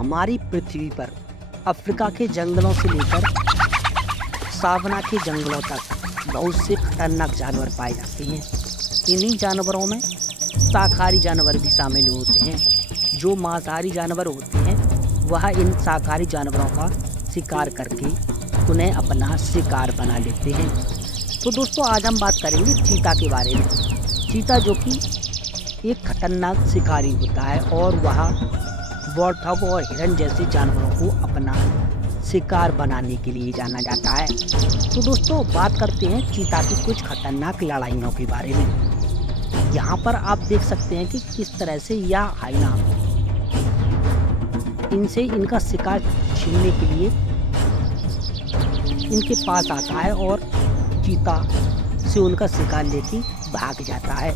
हमारी पृथ्वी पर अफ्रीका के जंगलों से लेकर सावना के जंगलों तक बहुत से खतरनाक जानवर पाए जाते हैं। इन्हीं जानवरों में शाकाहारी जानवर भी शामिल होते हैं। जो मांसाहारी जानवर होते हैं वह इन शाकाहारी जानवरों का शिकार करके उन्हें अपना शिकार बना लेते हैं। तो दोस्तों आज हम बात करेंगे चीता के बारे में। चीता जो कि एक खतरनाक शिकारी होता है और वह वॉरथॉग और हिरन जैसे जानवरों को अपना शिकार बनाने के लिए जाना जाता है। तो दोस्तों बात करते हैं चीता की कुछ खतरनाक लड़ाइयों के बारे में। यहाँ पर आप देख सकते हैं कि किस तरह से यह हाइना इनसे इनका शिकार छीनने के लिए इनके पास आता है और चीता से उनका शिकार लेके भाग जाता है।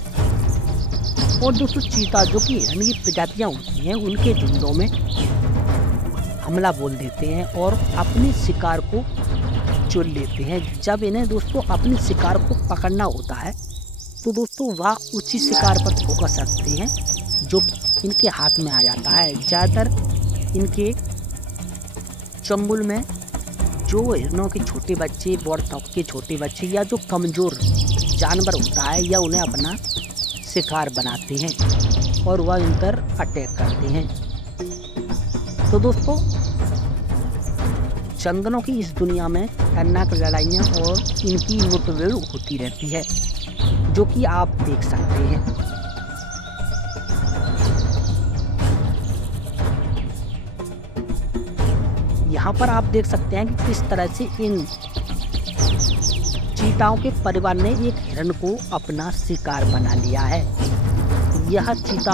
और दोस्तों चीता जो कि हिरन की प्रजातियाँ होती हैं उनके झुंडों में हमला बोल देते हैं और अपने शिकार को चुन लेते हैं। जब इन्हें दोस्तों अपने शिकार को पकड़ना होता है तो दोस्तों वह उसी शिकार पर फोकस रखते हैं जो इनके हाथ में आ जाता है। ज़्यादातर इनके चंगुल में जो हिरणों के छोटे बच्चे, वॉरथॉग के छोटे बच्चे या जो कमज़ोर जानवर होता है या उन्हें अपना शिकार बनाते हैं और वह इन पर अटैक करते हैं। तो दोस्तों जंगलों की इस दुनिया में खतरनाक लड़ाइयाँ और इनकी मुठभेड़ होती रहती है जो कि आप देख सकते हैं। यहाँ पर आप देख सकते हैं कि किस तरह से इन चीताओं के परिवार ने एक हिरन को अपना शिकार बना लिया है। यह चीता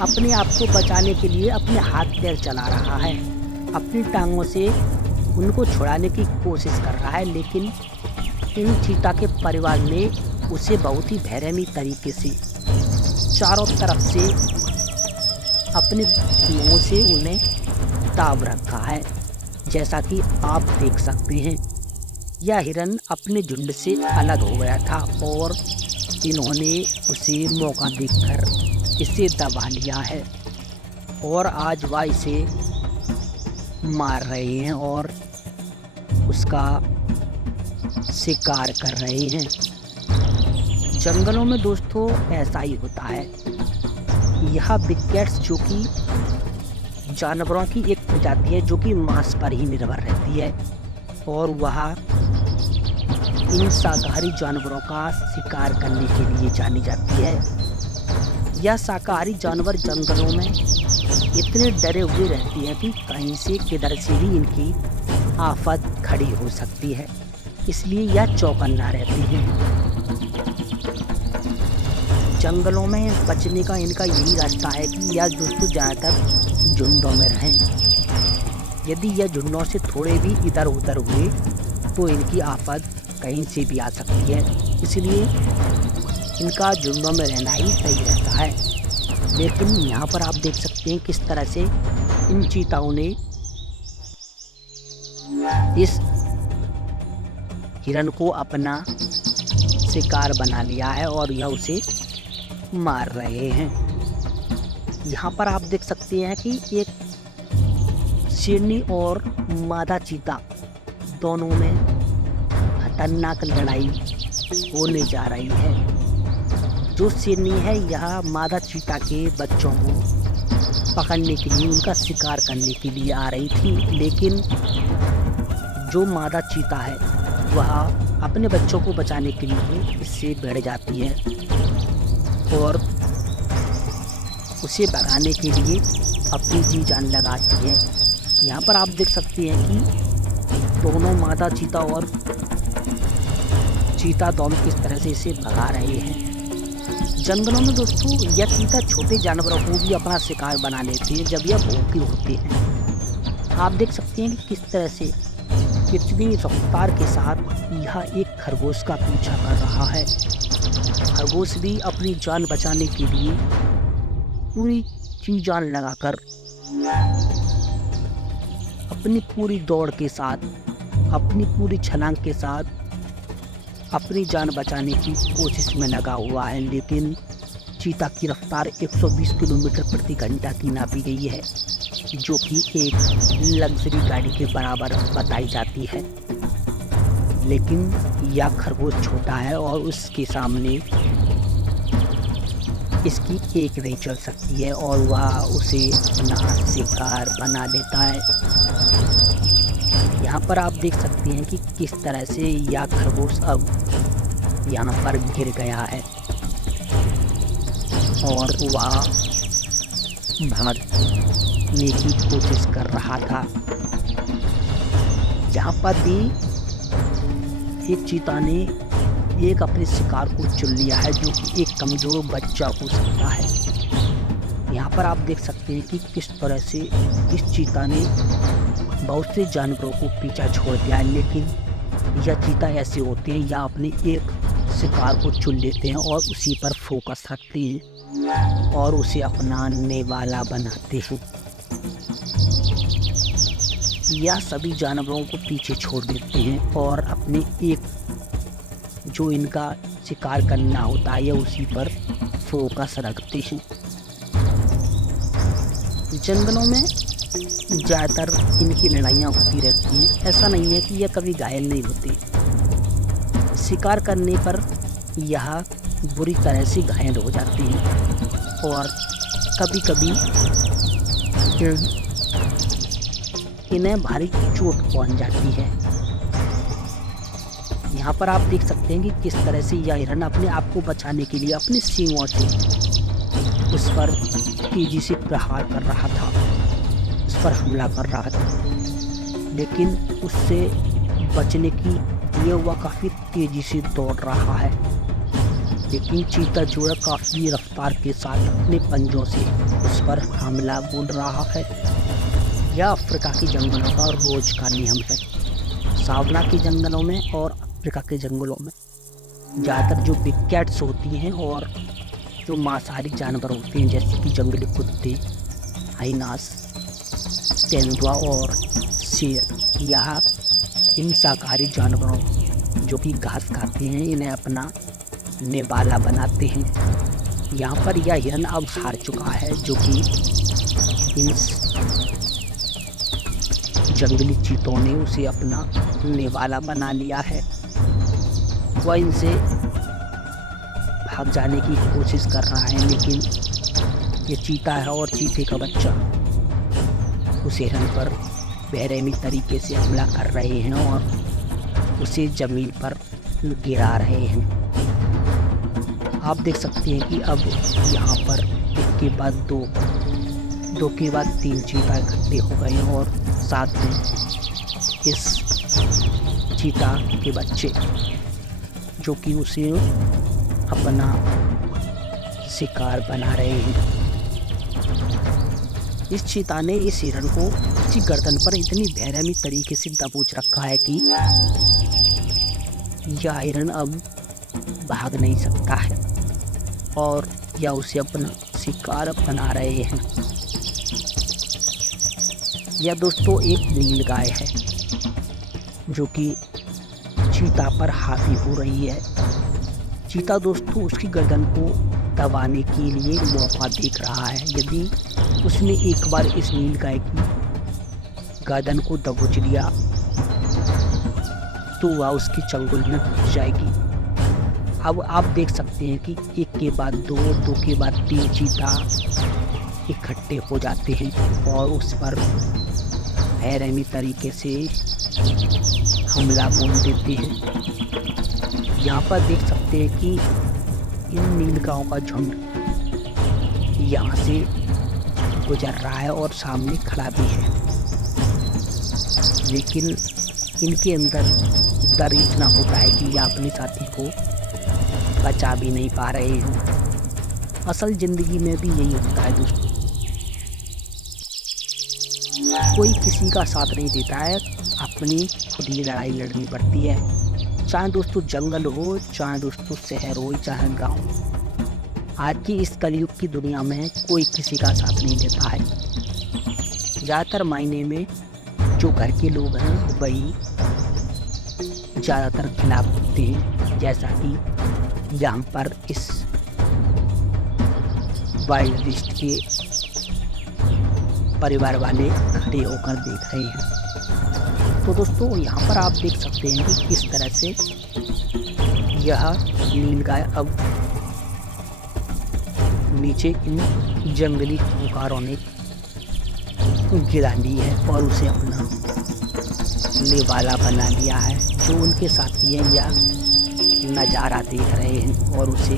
अपने आप को बचाने के लिए अपने हाथ पैर चला रहा है, अपनी टांगों से उनको छुड़ाने की कोशिश कर रहा है, लेकिन इन चीता के परिवार ने उसे बहुत ही बेरहमी तरीके से चारों तरफ से अपने मुंह से उन्हें दाब रखा है। जैसा कि आप देख सकते हैं यह हिरन अपने झुंड से अलग हो गया था और इन्होंने उसे मौका देखकर इसे दबा लिया है और आज वह इसे मार रहे हैं और उसका शिकार कर रहे हैं। जंगलों में दोस्तों ऐसा ही होता है। यह बिग कैट्स जो कि जानवरों की एक प्रजाति है जो कि मांस पर ही निर्भर रहती है और वह इन शाकाहारी जानवरों का शिकार करने के लिए जानी जाती है। यह शाकाहारी जानवर जंगलों में इतने डरे हुए रहती हैं कि कहीं से किधर से भी इनकी आफत खड़ी हो सकती है, इसलिए यह चौकन्ना रहती हैं। जंगलों में बचने का इनका यही रास्ता है कि यह दोस्तों ज़्यादातर झुंडों में रहें। यदि यह झुंडों से थोड़े भी इधर उधर हुए तो इनकी आफत कहीं से भी आ सकती है, इसलिए इनका झुंडों में रहना ही सही रहता है। लेकिन यहाँ पर आप देख सकते हैं किस तरह से इन चीताओं ने इस हिरन को अपना शिकार बना लिया है और यह उसे मार रहे हैं। यहाँ पर आप देख सकते हैं कि एक शेरनी और मादा चीता दोनों में खतरनाक लड़ाई होने जा रही है। जो शेरनी है यह मादा चीता के बच्चों को पकड़ने के लिए, उनका शिकार करने के लिए आ रही थी, लेकिन जो मादा चीता है वह अपने बच्चों को बचाने के लिए इससे भिड़ जाती है और उसे भगाने के लिए अपनी जी जान लगाती है। यहाँ पर आप देख सकते हैं कि दोनों मादा चीता और चीता दोनों किस तरह से इसे भगा रहे हैं। जंगलों में दोस्तों यह चीता छोटे जानवरों को भी अपना शिकार बना लेते हैं जब यह भूखे होते हैं। आप देख सकते हैं कि किस तरह से कितनी रफ्तार के साथ यह एक खरगोश का पीछा कर रहा है। खरगोश भी अपनी जान बचाने के लिए पूरी जी जान लगाकर अपनी पूरी दौड़ के साथ, अपनी पूरी छलांग के साथ अपनी जान बचाने की कोशिश में लगा हुआ है, लेकिन चीता की रफ्तार 120 किलोमीटर प्रति घंटा की नापी गई है, जो कि एक लग्जरी गाड़ी के बराबर बताई जाती है। लेकिन यह खरगोश छोटा है और उसके सामने इसकी एक नहीं चल सकती है और वह उसे अपना शिकार बना लेता है। यहाँ पर आप देख सकते हैं कि किस तरह से यह खरगोश अब यहाँ पर गिर गया है और वह भागने की कोशिश कर रहा था। जहाँ पर भी एक चीता ने एक अपने शिकार को चुन लिया है, जो कि एक कमज़ोर बच्चा हो सकता है। यहाँ पर आप देख सकते हैं कि किस तरह से इस चीता ने बहुत से जानवरों को पीछा छोड़ दिया है, लेकिन यह चीता ऐसे होते हैं या अपने एक शिकार को चुन लेते हैं और उसी पर फोकस रखते हैं और उसे अपना निवाला बनाते हैं। यह सभी जानवरों को पीछे छोड़ देते हैं और अपने एक जो इनका शिकार करना होता है उसी पर फोकस रखते हैं। जंगलों में ज़्यादातर इनकी लड़ाइयाँ होती रहती हैं। ऐसा नहीं है कि यह कभी घायल नहीं होते। शिकार करने पर यह बुरी तरह से घायल हो जाते हैं और कभी कभी इन्हें भारी चोट पहुंच जाती है। यहाँ पर आप देख सकते हैं कि किस तरह से यह हिरण अपने आप को बचाने के लिए अपने सींगों से उस पर तेजी से प्रहार कर रहा था, उस पर हमला कर रहा था, लेकिन उससे बचने की लिए वह काफ़ी तेजी से दौड़ रहा है। लेकिन चीता जो है काफ़ी रफ्तार के साथ अपने पंजों से उस पर हमला बोल रहा है। यह अफ्रीका के जंगलों का रोज का नियम है। सावना के जंगलों में और अफ्रीका के जंगलों में ज़्यादातर जो बिग कैट्स होती हैं और जो मांसाहारी जानवर होते हैं जैसे कि जंगली कुत्ते, हाइनास, तेंदुआ और शेर, यह इन शाकाहारी जानवरों जो कि घास खाते हैं इन्हें अपना निवाला बनाते हैं। यहाँ पर यह हिरण अब हार चुका है, जो कि इन जंगली चीतों ने उसे अपना निवाला बना लिया है। वह इनसे भाग जाने की कोशिश कर रहा है, लेकिन ये चीता है और चीते का बच्चा उस हिरण पर बेरहमी तरीके से हमला कर रहे हैं और उसे ज़मीन पर गिरा रहे हैं। आप देख सकते हैं कि अब यहाँ पर एक के बाद दो के बाद तीन चीता इकट्ठे हो गए हैं और साथ में इस चीता के बच्चे जो कि उसे अपना शिकार बना रहे हैं। इस चीता ने इस हिरण को उसकी गर्दन पर इतनी बेरहमी तरीके से दबोच रखा है कि यह हिरण अब भाग नहीं सकता है और यह उसे अपना शिकार बना रहे हैं। यह दोस्तों एक नीलगाय है जो कि चीता पर हावी हो रही है। चीता दोस्तों उसकी गर्दन को दबाने के लिए मौका देख रहा है। यदि उसने एक बार इस नीलगाय की गर्दन को दबोच लिया तो वह उसकी चंगुल में घुस जाएगी। अब आप देख सकते हैं कि एक के बाद दो के बाद तीन चीता इकट्ठे हो जाते हैं और उस पर बेरहमी तरीके से हमला बोल देते हैं। यहाँ पर देख सकते हैं कि इन नीलगायों का झुंड यहाँ से गुजर रहा है और सामने खड़ा भी है, लेकिन इनके अंदर डर इतना होता है कि यह अपने साथी को बचा भी नहीं पा रहे हैं। असल ज़िंदगी में भी यही होता है दोस्तों, कोई किसी का साथ नहीं देता है, अपनी खुद ही लड़ाई लड़नी पड़ती है। चाहे दोस्तों जंगल हो, चाहे दोस्तों शहर हो, चाहे गांव। आज की इस कलयुग की दुनिया में कोई किसी का साथ नहीं देता है। ज़्यादातर मायने में जो घर के लोग हैं वही ज़्यादातर खिलाफ होते हैं, जैसा कि यहाँ पर इस वाइल्ड बीस्ट के परिवार वाले खड़े होकर देख रहे हैं। तो दोस्तों यहाँ पर आप देख सकते हैं कि किस तरह से यह नीलगाय अब नीचे इन जंगली खूंखारों ने गिरा ली है और उसे अपना निवाला बना लिया है। जो उनके साथी हैं यह नज़ारा देख रहे हैं और उसे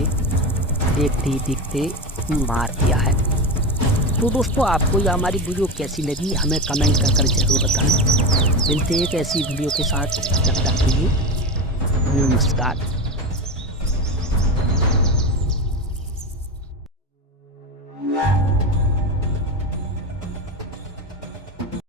देखते ही देखते मार दिया है। तो दोस्तों आपको यह हमारी वीडियो कैसी लगी हमें कमेंट कर ज़रूर बताएं। मिलते हैं एक ऐसी वीडियो के साथ, तब तक के लिए नमस्कार।